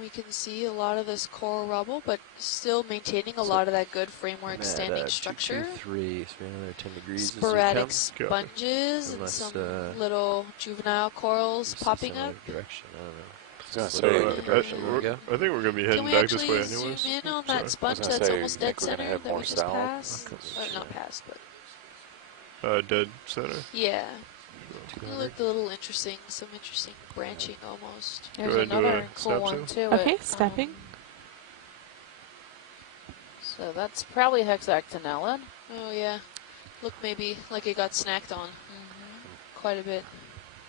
We can see a lot of this coral rubble, but still maintaining a lot of that good framework standing structure. 3, 310 degrees. Sporadic as sponges and Unless, some little juvenile corals popping up. Direction. I don't know. I was gonna So, say, the direction we go. I think we're going to be Can heading we back this actually way zoom anyways. in on Sorry. that sponge I was gonna that's say, almost you dead think we're gonna center have that more we just south? passed? Okay. Or not passed, but Dead center. yeah. It looked a little interesting, some interesting branching almost. There's Go ahead and do another a cool snap one zoom. too. Okay, snapping. So that's probably hexactinellid. Oh yeah, look maybe like it got snacked on quite a bit.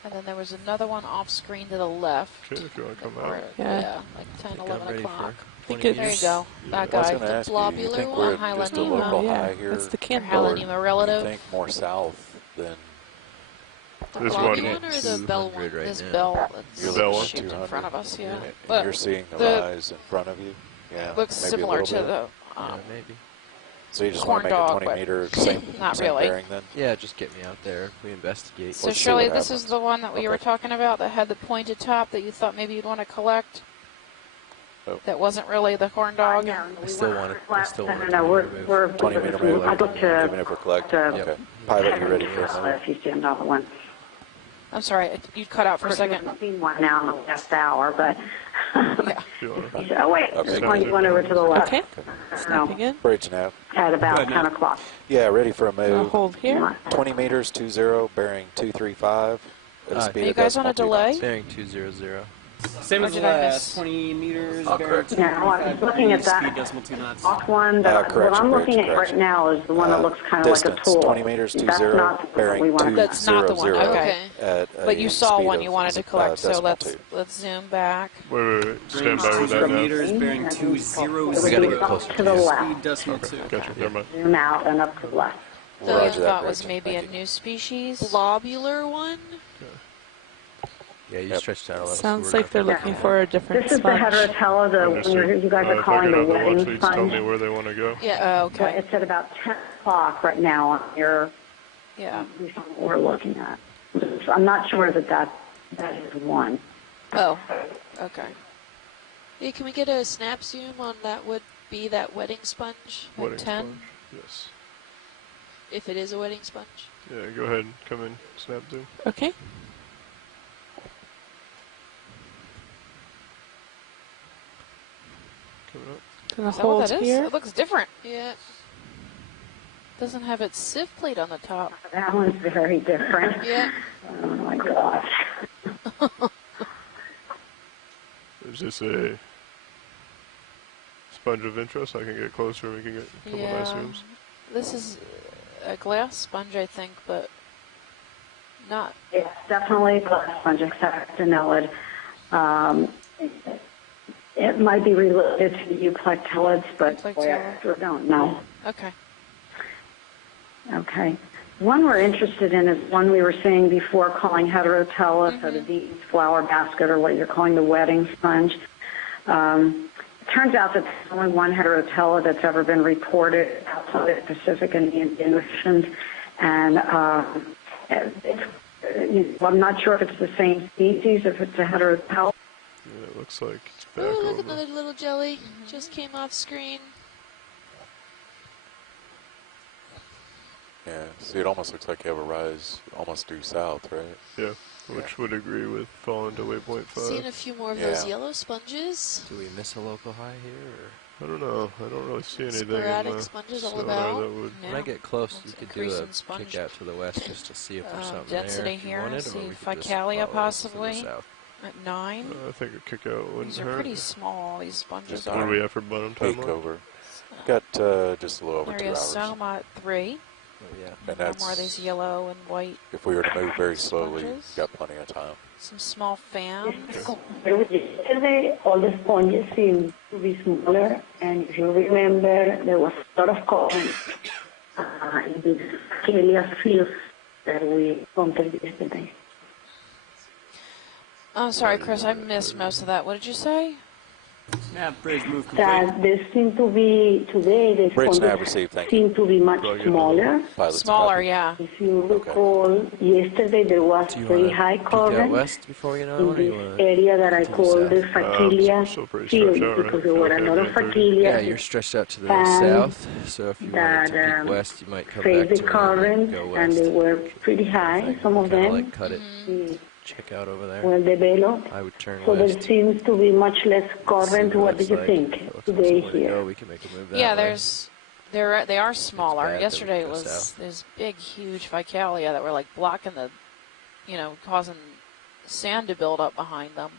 And then there was another one off screen to the left. Okay, if you want to come Or- out. yeah, like 10, think 11 I'm ready o'clock. for think 20 it's- There you meters. go. That I was guy. going to ask you, you globular think one? we're On just a Hylanema. local Yeah, high here? that's the Or can. Hylanema Or relative. you think more south than The This Blobby one. one or the Bell one? 200 right This now. bell Your that's bell one? shaped in 200. front of us, yeah. and But you're seeing the the- rise in front of you? Yeah, looks maybe a similar little to bit. the Yeah, maybe. So you just corn want to make dog, a 20 but meter same, not same really. bearing then? Yeah, just get me out there. We investigate. So Let's see Shirley, what this is happens. the one that we were Okay. talking about that had the pointed top that you thought maybe you'd want to collect. Oh. That wasn't really the corn dog. No, I still want it. I still want it. No, we're 20 meter I move, look to even if we're collecting? Yep. Okay. Pilot, you ready for a move? if you see another one. I'm sorry, you cut out for a second. I've seen one now in the last hour, but. Yeah. If you want to. He said, oh wait, Okay. there's one you went over to the left. Okay, snapping in. Bridge nav. At about Good, 10 now. o'clock. Yeah, ready for a I'll move. hold here. 20 meters, 20, bearing 235. At a speed Are you of guys on a decimal two knots. delay? Bearing 200. Same Or as did the I last. miss? 20 meters, Oh, bearing correct. Yeah, I was looking at 235 that. speed decimal 2 knots. Off one that what correction, I'm looking correction, at right now is the one that looks kind of like a Distance, tool. 20 meters, That's 20, not the one bearing we want to That's not the one, 200 okay. at But a you saw speed one of, you wanted to collect, so decimal let's two. zoom back. Wait. Stand Range by with that 2 now. meters, bearing 200. We gotta get closer to the left. Speed decimal 2. Gotcha. Never mind. Zoom out and up to the left. The Roger that, thought was Gretchen. maybe Thank a you. new species. Globular one? Yeah, you Yep. stretched out a little. Sounds so we're like they're gonna- looking for a different This is the sponge. heterotella, the Understood. one you guys are If I calling get the on the watch wedding leads, tell me sponge. where they want to go. Yeah. Okay. It's at about 10 o'clock right now on your, Yeah. what we're looking at. So I'm not sure that is one. Oh, okay. Hey, can we get a snap zoom on that would be that wedding sponge? At Wedding 10? sponge. Yes. If it is a wedding sponge? Yeah, go ahead. Come in. Snap zoom. Okay. Coming up. Gonna Is that what hold that is? here. It looks different. Yeah. Doesn't have its sieve plate on the top. That one's very different. Yeah. Oh my gosh. Is this a sponge of interest? I can get closer and we can get a couple nice Yeah. zooms. This is a glass sponge, I think, but not. It's definitely glass sponge hexactinellid. It might be related to the eucalyptullids, but we Eucalyptullids. don't know. Okay. Okay. One we're interested in is one we were seeing before calling heterotella, so the Dean's flower basket, or what you're calling the wedding sponge. It turns out that there's only one heterotella that's ever been reported outside the Pacific and the Indian Oceans, and I'm not sure if it's the same species, if it's a heterotella. Yeah, it looks like it's back Oh, look, over. another little jelly. Just came off screen. Yeah, see, it almost looks like you have a rise almost due south, right? Yeah, which would agree with falling to waypoint 5. Seeing a few more of Yeah. those yellow sponges. Do we miss a local high here? I don't know. I don't really see anything Sporadic in the sponges all sonar about. that would. When I get close, you Let's could do increase a in sponge kick out to the west just to see if there's something density there. If you here, wanted, or see we could just Ficalia follow to the possibly. south. At 9. I think a kick out wouldn't These are hurt. pretty small, these sponges Just What do are. we have for bottom Peak timeline? over. Got just a little over 2 Area hours. Soma at 3. Oh, yeah. And No more of these that's, yellow and white. if we were to move very slowly, Sponges. got plenty of time. Some small fans. Yesterday, all the sponges seemed to be smaller, and if you remember, there was a lot of current in this Celia field that we encountered yesterday. Oh, sorry, Chris, I missed most of that. What did you say? Nav bridge move complete. That there seemed to be, today, the Bridge nav sponges received, thank you. seem to be much Plug in. smaller. Pilot's Smaller, copy. yeah. If you recall, yesterday there was Do you very want high to peek out current west before you know in it, or you this want to... area that I to the call the south? Facilia Still pretty field, stretched out, right? because there were a Okay, lot of 9:30. Yeah, Facilia you're stretched out to the fans south, so if you wanted to that, peek west, you might come face back the to me current, and go and west. they were pretty high, some of Kinda them. like cut it, Mm, check out over there. well developed. I would turn So there west. seems to be much less see current. what What do it's you like. think If it looks like today somewhere to go, here? we can make a move that Yeah, way. they are smaller. bad, then we Yesterday go was south. there's big, huge Ficalia that were like blocking the causing sand to build up behind them.